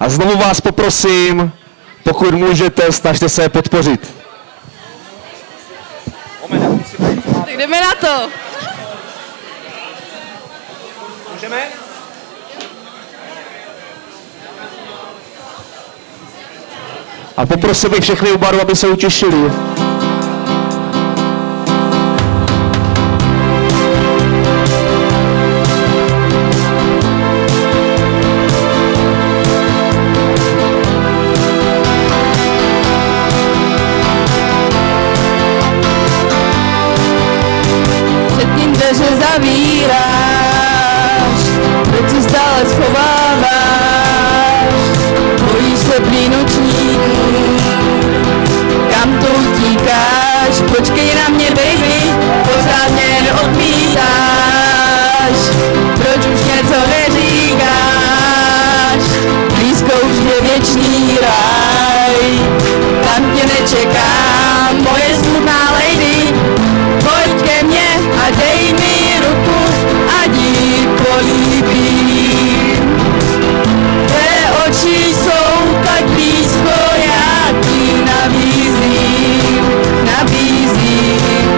A znovu vás poprosím, pokud můžete, snažte se podpořit. Tak jdeme na to. Můžeme? A poprosil bych všechny u baru, aby se utěšili. Předtím dveře zavíráš, proč se stále schováváš, bojíš se prý nočníků, kam to utíkáš, počkej na mě, baby, pořád mě jen odmítáš, proč už něco neříkáš, blízko už je věčný ráj, tam tě nečekám, moje smutná lady, pojď ke mně a dej mi ruku, ať ji políbím. Tvé oči jsou tak blízko, já ti nabízím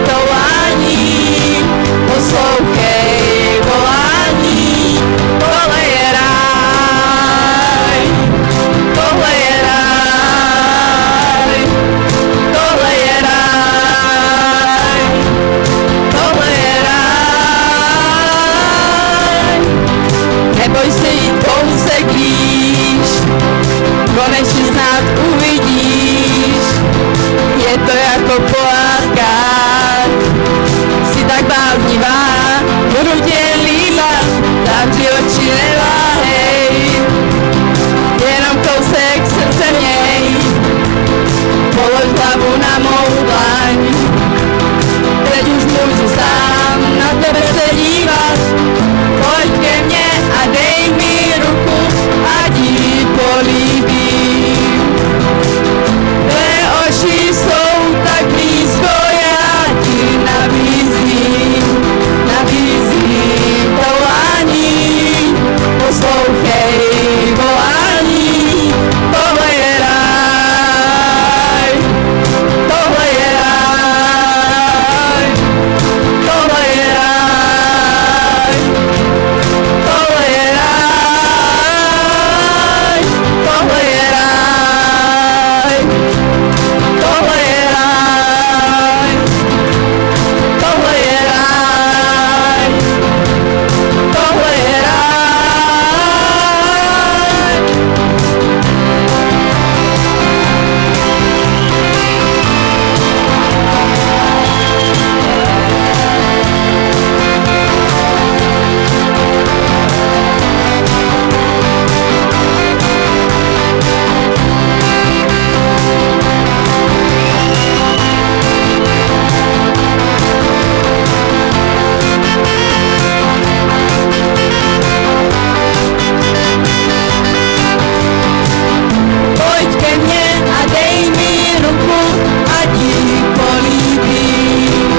volání, poslouchej volání, tohle je ráj, tohle je ráj, tohle je ráj, tohle je ráj. Neboj se jít kousek blíž, konečně snad uvidíš, je to jako pohádkách, jsi tak bláznivá, budu tě líbat, zavři oči, neváhej, jenom kousek srdce měj, polož hlavu na mou dlaň, teď už můžu sám na tebe se dívat, pojď ke mně a dej mi ruku, ať ji políbím. Tvé oči jsou tak blízko, já ti nabízím volání, poslouchej volání, tohle je ráj, tohle je ráj, tohle je ráj, tohle je ráj, tohle je ráj, tohle je ráj, tohle je ráj, tohle je ráj. Pojď ke mně a dej mi ruku, ať ji políbím.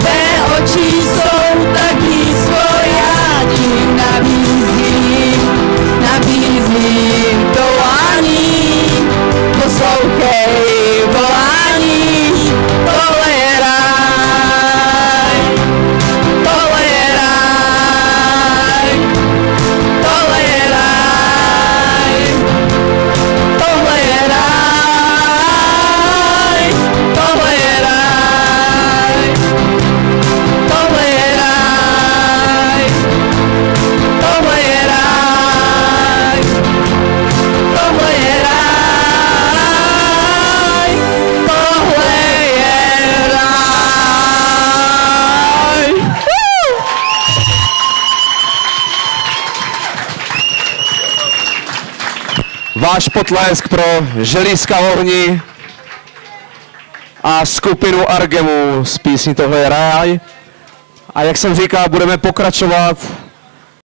Tvé oči jsou tak blízko, já ti nabízím volání, poslouchej volání, tohle je ráj, tohle je ráj, tohle je ráj, tohle je ráj, tohle je ráj, tohle je ráj, tohle je ráj, tohle je ráj, tohle je ráj. Váš potlesk pro Želízka Horní a skupinu Argemu z písní Tohle je ráj. A jak jsem říkal, budeme pokračovat